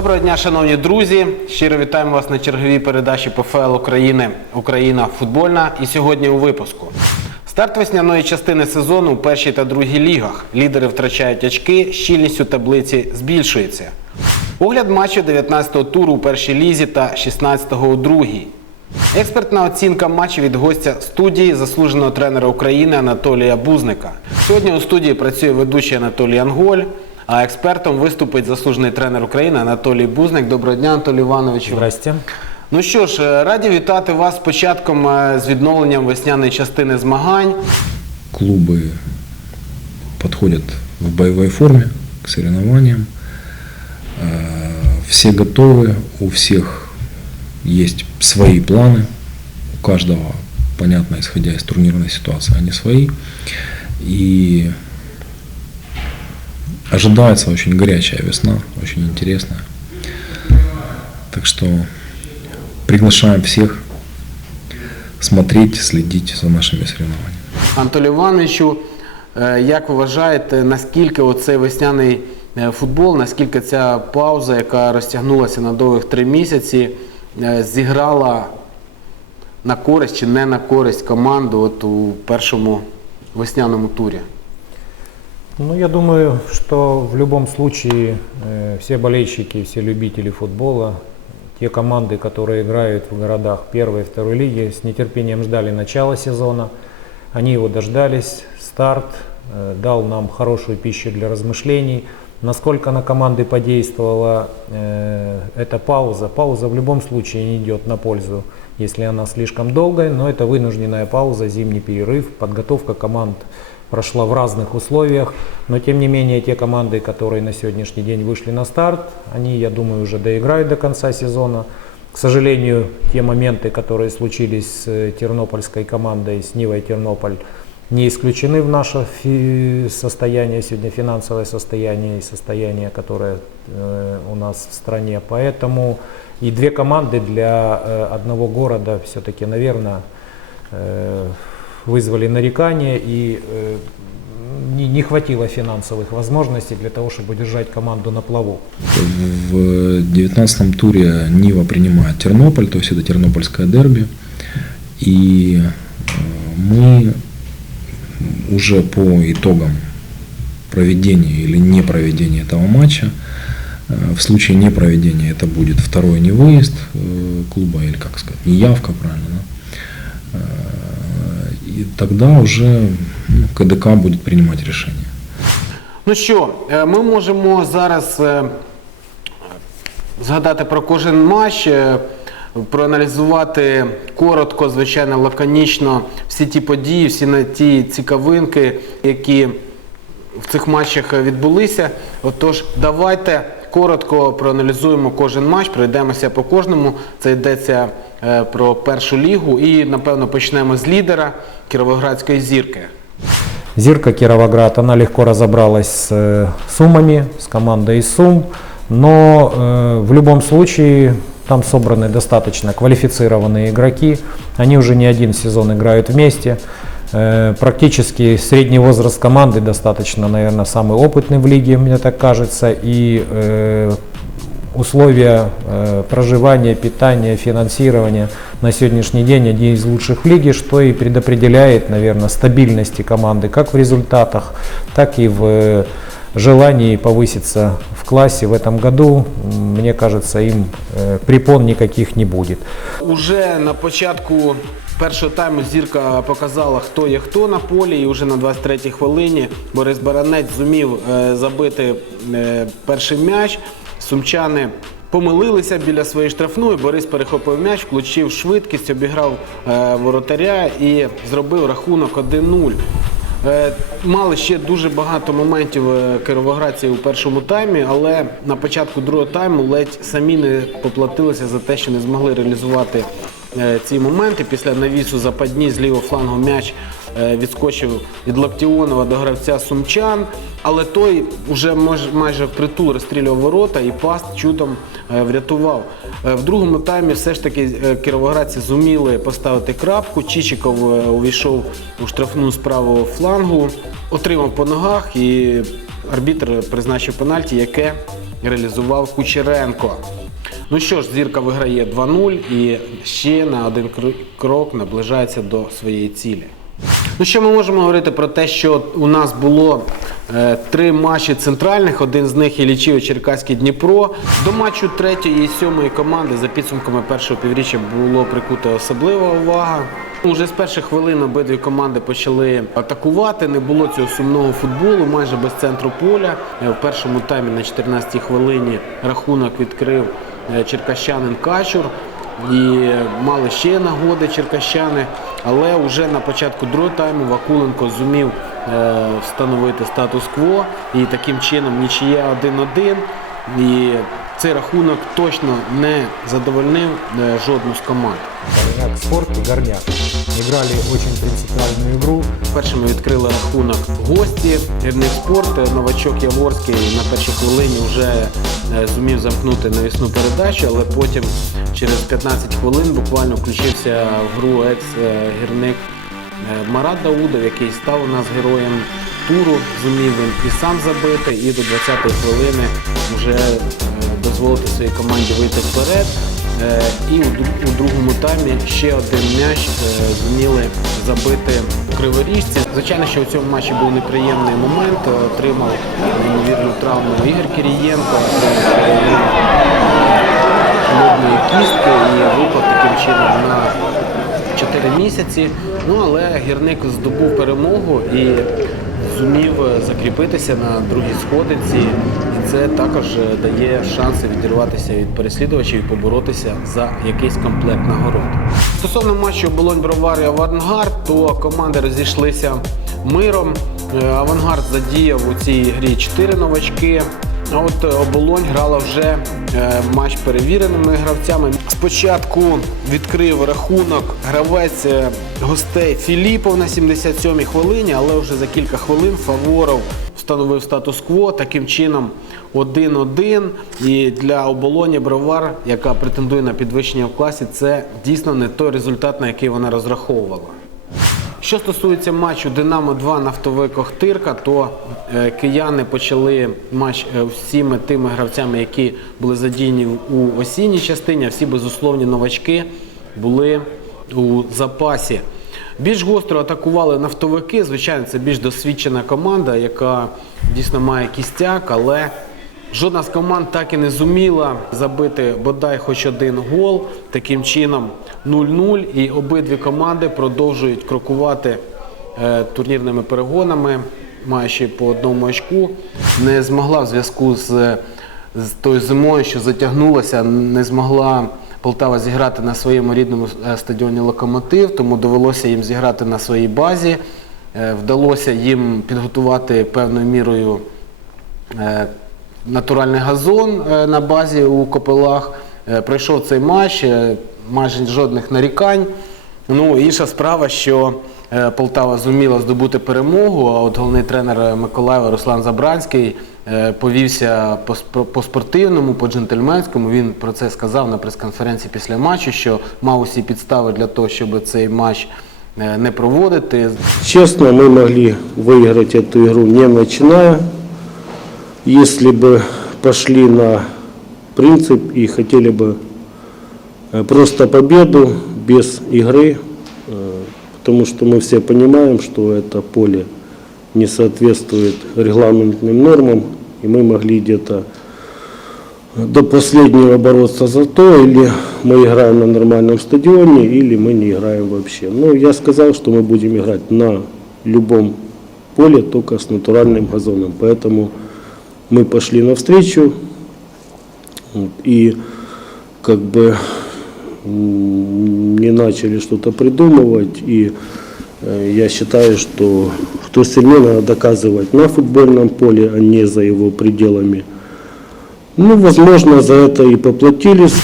Доброго дня, шановні друзі! Щиро вітаємо вас на черговій передачі ПФЛ України Україна футбольна. І сьогодні у випуску. Старт весняної частини сезону у першій та другій лігах. Лідери втрачають очки, щільність у таблиці збільшується. Огляд матчу 19-го туру у першій лізі та 16-го у другій. Експертна оцінка матчу від гостя студії заслуженого тренера України Анатолія Бузника. Сьогодні у студії працює ведучий Анатолій Анголь, а експертом виступить заслужений тренер України Анатолій Бузник. Доброго дня, Анатолій Івановичу. Здрасте. Ну що ж, е, раді вітати вас з початком е, з відновленням весняної частини змагань. клубы подходят в боевой форме к соревнованиям. Э, Все готовы, у всех есть свои планы, у каждого, понятно, исходя из турнирной ситуации, они свои. И ожидается очень горячая весна, очень интересная. Так что приглашаем всех смотреть, следить за нашими соревнованиями. Анатолій Івановичу, е, як ви вважаєте, наскільки оцей весняний е, футбол, наскільки ця пауза, яка розтягнулася на довгих три місяці, е, зіграла на користь чи не на користь команду от у першому весняному турі? Ну, я думаю, что в любом случае э, все болельщики, все любители футбола, те команды, которые играют в городах первой и второй лиги, с нетерпением ждали начала сезона. Они его дождались. Старт э, дал нам хорошую пищу для размышлений. Насколько на команды подействовала э, эта пауза? Пауза в любом случае не идет на пользу, если она слишком долгая, но это вынужденная пауза, зимний перерыв, подготовка команд прошла в разных условиях, но тем не менее те команды, которые на сегодняшний день вышли на старт, они, я думаю, уже доиграют до конца сезона. К сожалению, те моменты, которые случились с э, тернопольской командой, с Нивой Тернополь, не исключены в наше состояние, сегодня финансовое состояние и состояние, которое э, у нас в стране. Поэтому и две команды для э, одного города все-таки, наверное, э, вызвали нарекания и э, не, не хватило финансовых возможностей для того, чтобы держать команду на плаву. В 19 туре Нива принимает Тернополь, то есть это тернопольское дерби. И э, мы уже по итогам проведения или не проведения этого матча, э, в случае не проведения это будет второй не выезд э, клуба, или как сказать, не явка, правильно, да? И тогда уже ну, КДК будет принимать решение. Ну що, е, ми можемо зараз е, згадати про кожен матч, е, проаналізувати коротко, звичайно, лаконічно всі ті події, всі на ті цікавинки, які в цих матчах відбулися. Отож, давайте коротко проаналізуємо кожен матч, пройдемося по кожному. Це йдеться е, про першу лігу і, напевно, почнемо з лідера Кіровоградської зірки. Зирка Кировоград, она легко разобралась с э, Сумами, с командой из Сум, но э, в любом случае там собраны достаточно квалифицированные игроки, они уже не один сезон играют вместе, Э, практически средний возраст команды достаточно, наверное, самый опытный в лиге, мне так кажется, и э, условия э, проживания, питания, финансирования на сегодняшний день одни из лучших в лиге, что и предопределяет, наверное, стабильности команды как в результатах, так и в э, желании повыситься в классе в этом году. М, Мне кажется, им э, препон никаких не будет. Уже на початку першого тайму зірка показала, хто є хто на полі, і вже на 23-й хвилині Борис Баранець зумів е, забити е, перший м'яч. Сумчани помилилися біля своєї штрафної. Борис перехопив м'яч, включив швидкість, обіграв е, воротаря і зробив рахунок 1-0. Е, Мали ще дуже багато моментів керовограції у першому таймі, але на початку другого тайму ледь самі не поплатилися за те, що не змогли реалізувати е, ці моменти. Після навісу западні з лівого флангу м'яч е, відскочив від Лаптіонова до гравця Сумчан, але той вже майже впритул розстрілював ворота і паст чудом е, врятував. Е, В другому таймі все ж таки е, кіровоградці зуміли поставити крапку. Чичиков е, увійшов у штрафну з правого флангу, отримав по ногах і арбітр призначив пенальті, яке реалізував Кучеренко. Ну що ж, зірка виграє 2-0 і ще на один крок наближається до своєї цілі. Ну що ми можемо говорити про те, що у нас було е, три матчі центральних, один з них Іллічів Черкаський Дніпро. До матчу третьої і сьомої команди за підсумками першого півріччя було прикута особлива увага. Уже з перших хвилин обидві команди почали атакувати. Не було цього сумного футболу, майже без центру поля. Е, В першому таймі на 14-й хвилині рахунок відкрив черкащанин Качур. І мали ще нагоди черкащани, але вже на початку другого тайму Вакуленко зумів е, встановити статус-кво і таким чином нічия 1-1. І цей рахунок точно не задовольнив е, жодну з команд. Горняк Спорт Горняк играли очень принципиальную игру. Першими відкрили рахунок гості. Гірник спорт, новачок Яворський на першій хвилині вже е, зумів замкнути навісну передачу, але потім через 15 хвилин буквально включився в гру екс-гірник е, Марат Даудов, який став у нас героєм туру, зумів він і сам забити, і до 20-ї хвилини вже е, дозволити своїй команді вийти вперед. Е, І у, другому таймі ще один м'яч е, зуміли забити криворіжці. Звичайно, що у цьому матчі був неприємний момент. Е, Отримав ймовірну травму Ігор Кирієнко. Лобної кістки і випав таким чином на 4 місяці. Ну але гірник здобув перемогу і зумів закріпитися на другій сходинці. Це також е, дає шанси відірватися від переслідувачів і поборотися за якийсь комплект нагород. Стосовно матчу Болонь Бровар і Авангард, то команди розійшлися миром. Е, Авангард задіяв у цій грі 4 новачки. А от е, оболонь грала вже е, матч перевіреними гравцями. Спочатку відкрив рахунок гравець е, гостей Філіпов на 77-й хвилині, але вже за кілька хвилин Фаворов встановив статус-кво. Таким чином 1-1. І для оболоні Бровар, яка претендує на підвищення в класі, це дійсно не той результат, на який вона розраховувала. Що стосується матчу Динамо 2 нафтовик Охтирка, то е, кияни почали матч е, всіми тими гравцями, які були задіяні у осінній частині, всі безусловні новачки були у запасі. Більш гостро атакували нафтовики. Звичайно, це більш досвідчена команда, яка дійсно має кістяк, але Жодна з команд так і не зуміла забити бодай хоч один гол. Таким чином 0-0. І обидві команди продовжують крокувати е, турнірними перегонами, маючи по одному очку. Не змогла в зв'язку з, з тою зимою, що затягнулася, не змогла Полтава зіграти на своєму рідному е, стадіоні Локомотив, тому довелося їм зіграти на своїй базі. Е, Вдалося їм підготувати певною мірою е, натуральний газон на базі у Копилах. Е, Пройшов цей матч, майже жодних нарікань. Ну, інша справа, що Полтава зуміла здобути перемогу, а от головний тренер Миколаєва Руслан Забранський е, повівся по, спро- по спортивному, по джентльменському. Він про це сказав на прес-конференції після матчу, що мав усі підстави для того, щоб цей матч е, не проводити. Честно, мы могли выиграть эту игру не начиная. Если бы пошли на принцип и хотели бы э, просто победу без игры, э, Потому что мы все понимаем, что это поле не соответствует регламентным нормам, и мы могли где-то до последнего бороться за то, или мы играем на нормальном стадионе, или мы не играем вообще. Ну, я сказал, что мы будем играть на любом поле, только с натуральным газоном. Поэтому мы пошли навстречу и как бы не начали что-то придумывать. И э, я считаю, что кто сильнее, надо доказывать на футбольном поле, а не за его пределами. Ну, возможно, за это и поплатились.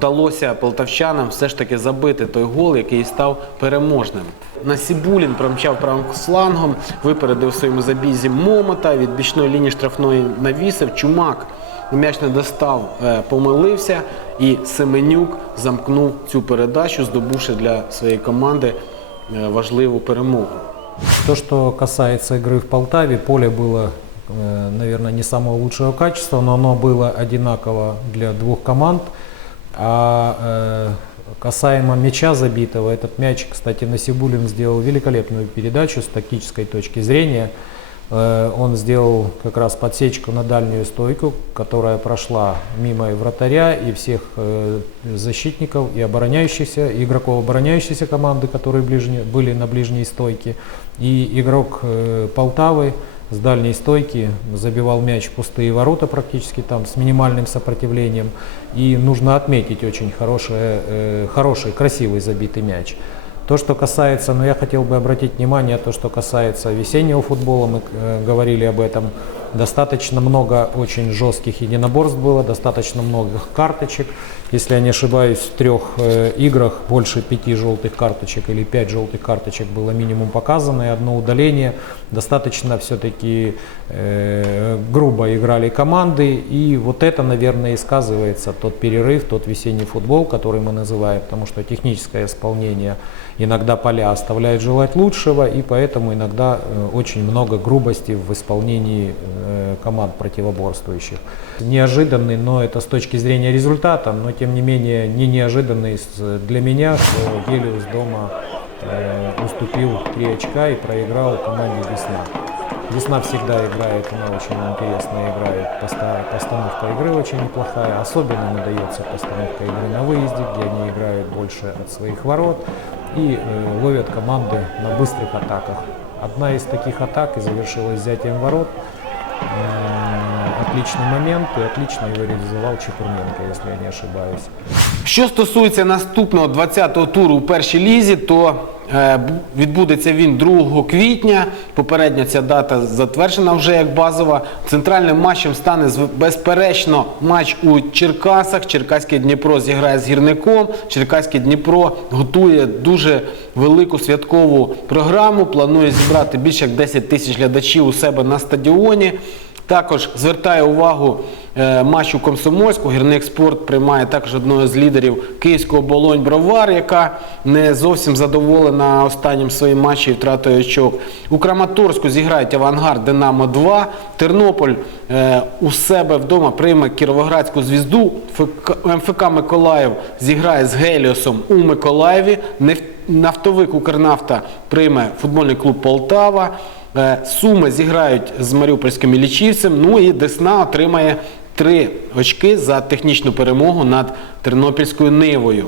вдалося полтавчанам все ж таки забити той гол, який став переможним. Насібулін промчав правим флангом, випередив у своєму забізі Момота, від бічної лінії штрафної навісив. Чумак м'яч не достав, е, помилився, і Семенюк замкнув цю передачу, здобувши для своєї команди е, важливу перемогу. То, что касается игры в Полтаве, поле было э, наверное, не самого лучшего качества, но оно было одинаково для двух команд. А э, касаемо мяча забитого, этот мяч, кстати, Насибулин сделал великолепную передачу с тактической точки зрения. Э, Он сделал как раз подсечку на дальнюю стойку, которая прошла мимо и вратаря, и всех э, защитников, и обороняющихся, и игроков обороняющейся команды, которые ближне, были на ближней стойке. И игрок э, Полтавы с дальней стойки забивал мяч в пустые ворота практически там с минимальным сопротивлением. И нужно отметить очень хороший, э, хороший, красивый забитый мяч. То, что касается, ну я хотел бы обратить внимание, то, что касается весеннего футбола, мы э, говорили об этом, достаточно много очень жестких единоборств было, достаточно много карточек. Если я не ошибаюсь, в трех э, играх больше пяти желтых карточек или пять желтых карточек было минимум показано, и одно удаление. Достаточно все-таки э, грубо играли команды, и вот это, наверное, и сказывается тот перерыв, тот весенний футбол, который мы называем, потому что техническое исполнение иногда поля оставляет желать лучшего, и поэтому иногда э, очень много грубости в исполнении э, команд противоборствующих. Неожиданный, но это с точки зрения результата, но тем не менее не неожиданный для меня, что Гелиус дома э, уступил 3 очка и проиграл команде Весна. Весна всегда играет, она очень интересно играет, поста- постановка игры очень неплохая, особенно им удается постановка игры на выезде, где они играют больше от своих ворот и э, ловят команды на быстрых атаках. Одна из таких атак и завершилась взятием ворот. Отличный момент и отлично его реализовал Чепурненко, если я не ошибаюсь. Що стосується наступного 20-го туру у першій лізі, то е, відбудеться він 2 квітня. Попередньо ця дата затверджена вже як базова. Центральним матчем стане безперечно матч у Черкасах. Черкаське Дніпро зіграє з гірником. Черкаське Дніпро готує дуже велику святкову програму. Планує зібрати більше як 10 тисяч глядачів у себе на стадіоні. Також звертає увагу е, матч у Комсомольську. Гірник спорт приймає також одного з лідерів Київського Болонь Бровар, яка не зовсім задоволена останнім своїм матчем втратою очок. У Краматорську зіграють Авангард Динамо 2. Тернополь е, у себе вдома прийме Кіровоградську звізду. ФК МФК Миколаїв зіграє з Геліосом у Миколаєві. Нафтовик Укрнафта прийме футбольний клуб Полтава. Е, Суми зіграють з Маріупольським Іллічівцем. Ну і Десна отримає три очки за технічну перемогу над Тернопільською Нивою.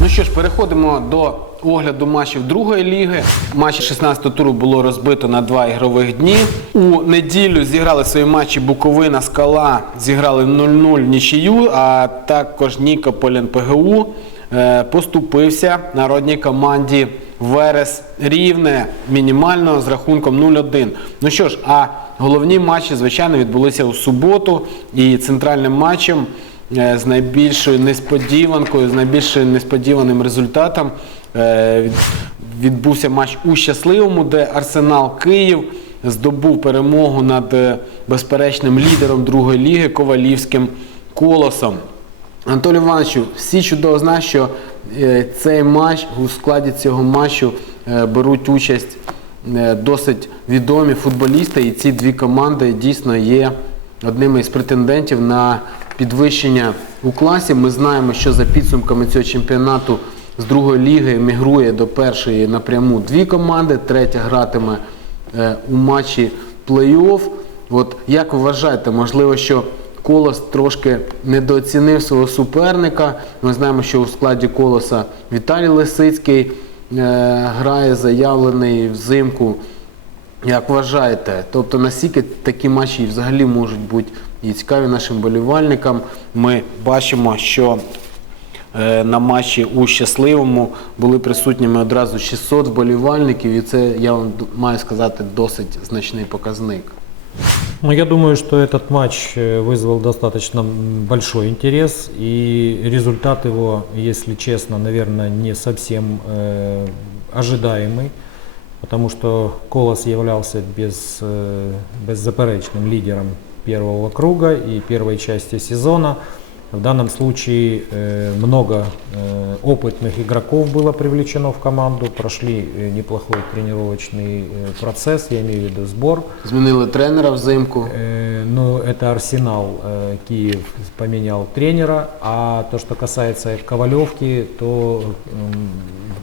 Ну що ж, переходимо до огляду матчів другої ліги. Матчі 16-го туру було розбито на два ігрових дні. У неділю зіграли свої матчі Буковина, Скала, зіграли 0-0 нічию, а також Нікополь НПГУ е, поступився народній команді Верес Рівне мінімально з рахунком 0-1. Ну що ж, а головні матчі, звичайно, відбулися у суботу і центральним матчем е, з найбільшою несподіванкою, з найбільш несподіваним результатом е, відбувся матч у щасливому, де Арсенал Київ здобув перемогу над е, безперечним лідером другої ліги Ковалівським колосом. Анатолій Івановичу, всі чудово знають, що е, цей матч у складі цього матчу е, беруть участь е, досить відомі футболісти, і ці дві команди дійсно є одними із претендентів на підвищення у класі. Ми знаємо, що за підсумками цього чемпіонату з другої ліги емігрує до першої напряму дві команди, третя гратиме у матчі плей-офф. От як ви вважаєте, можливо, що Колос трошки недооцінив свого суперника. Ми знаємо, що у складі колоса Віталій Лисицький е, грає заявлений взимку. Як вважаєте, тобто наскільки такі матчі взагалі можуть бути і цікаві нашим болівальникам? Ми бачимо, що е, на матчі у щасливому були присутніми одразу 600 вболівальників, і це я вам маю сказати досить значний показник. Ну, я думаю, что этот матч э, вызвал достаточно м, большой интерес, и результат его, если честно, наверное, не совсем э, ожидаемый, потому что Колос являлся без, э, беззаперечным лидером первого круга и первой части сезона. В данном случае э, много э, опытных игроков было привлечено в команду, прошли э, неплохой тренировочный процесс, я имею в виду сбор. Змінили тренера взимку. Э, Ну, это Арсенал Киев поменял тренера, а то, что касается Ковалевки, то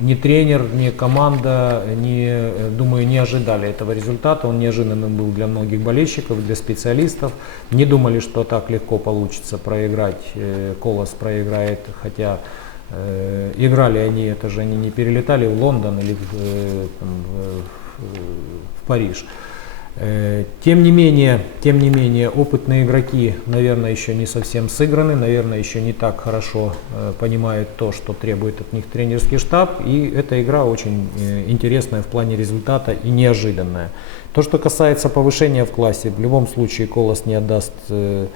ни тренер, ни команда, не, думаю, не ожидали этого результата. Он неожиданным был для многих болельщиков, для специалистов. Не думали, что так легко получится проиграть. Э, Колос проиграет, хотя э, играли они, это же они не перелетали в Лондон или в, э, в- в Париж. Тем не менее, тем не менее, опытные игроки, наверное, еще не совсем сыграны, наверное, еще не так хорошо э, понимают то, что требует от них тренерский штаб, и эта игра очень э, интересная в плане результата и неожиданная. То, что касается повышения в классе, в любом случае Колос не отдаст э,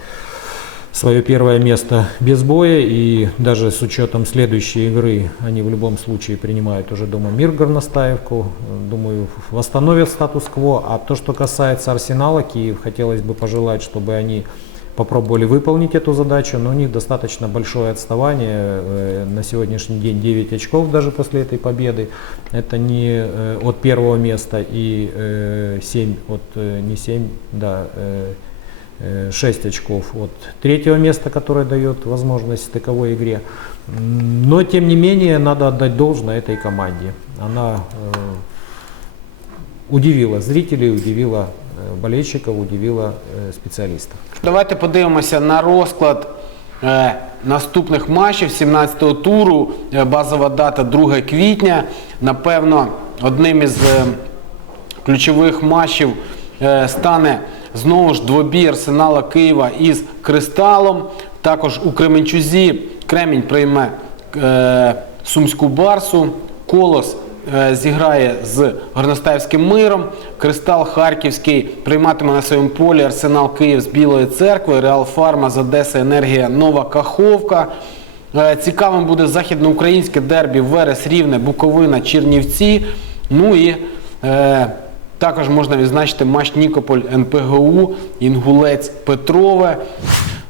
свое первое место без боя, и даже с учетом следующей игры они в любом случае принимают уже дома Мир Горностаевку. Думаю, восстановят статус-кво. А то, что касается Арсенала, Киев, хотелось бы пожелать, чтобы они попробовали выполнить эту задачу, но у них достаточно большое отставание. э, На сегодняшний день 9 очков даже после этой победы. Это не э, от первого места и э, 7 от, э, не 7, да, 6 очков от третьего места, которое дает возможность в стыковой игре. М, Но, тем не менее, надо отдать должное этой команде. Она э, удивила зрителей, удивила э, болельщиков, удивила э, специалистов. Давайте подивимося на розклад е, наступних матчів 17-го туру. Е, базова дата 2 квітня. Напевно, одним із е, ключових матчів е, стане знову ж двобій Арсенала Києва із Кристалом. Також у Кременчузі Кремінь прийме е, Сумську Барсу. Колос е, зіграє з Горностаївським миром. Кристал Харківський прийматиме на своєму полі Арсенал Київ з Білої церкви, Реал Фарма з Одеси Енергія Нова Каховка. Е, Цікавим буде західноукраїнське дербі Верес Рівне, Буковина, Чернівці. Ну і е, також можна відзначити матч Нікополь НПГУ, Інгулець Петрове.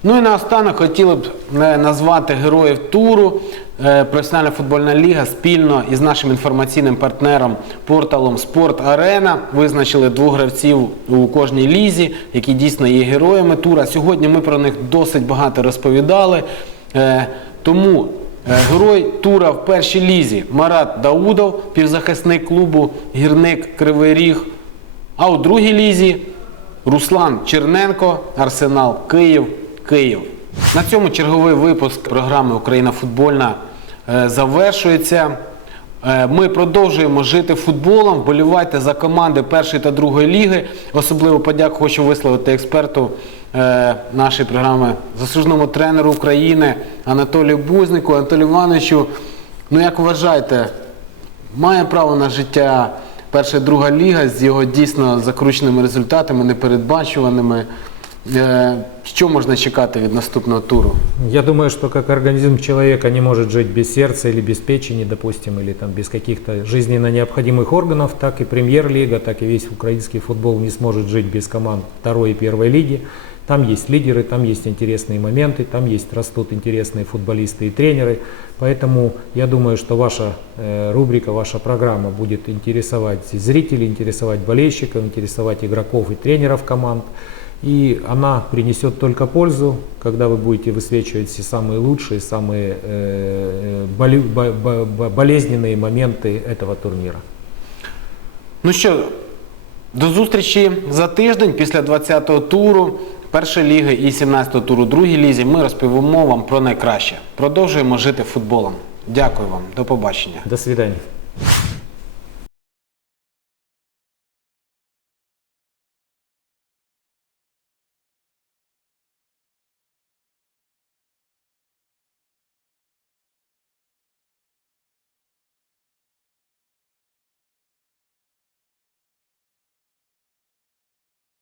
Ну і наостанок хотіли б е, назвати героїв туру. Е, Професіональна футбольна ліга спільно із нашим інформаційним партнером порталом Спорт Арена визначили двох гравців у кожній лізі, які дійсно є героями тура. Сьогодні ми про них досить багато розповідали. Е, Тому герой тура в першій лізі Марат Даудов, півзахисник клубу Гірник Кривий Ріг. А у другій лізі Руслан Черненко, Арсенал Київ, Київ. На цьому черговий випуск програми Україна футбольна е, завершується. Е, Ми продовжуємо жити футболом. Вболівайте за команди першої та другої ліги. Особливо подяку хочу висловити експерту е, нашої програми, заслуженому тренеру України Анатолію Бузнику, Анатолію Івановичу. Ну як вважаєте, має право на життя перша і друга ліга з його дійсно закрученими результатами, непередбачуваними. Е, Що можна чекати від наступного туру? Я думаю, что как организм человека не может жить без сердца или без печени, допустим, или там без каких-то жизненно необходимых органов, так и премьер-лига, так и весь украинский футбол не сможет жить без команд второй и первой лиги. Там есть лидеры, там есть интересные моменты, там есть растут интересные футболисты и тренеры. Поэтому я думаю, что ваша э, рубрика, ваша программа будет интересовать зрителей, интересовать болельщиков, интересовать игроков и тренеров команд. И она принесет только пользу, когда вы будете высвечивать все самые лучшие, самые э, боле- бо- бо- бо- болезненные моменты этого турнира. Ну що, до зустрічі за тиждень після 20-го туру Першої ліги і 17-го туру другій лізі. Ми розповімо вам про найкраще. Продовжуємо жити футболом. Дякую вам, до побачення. До свидания.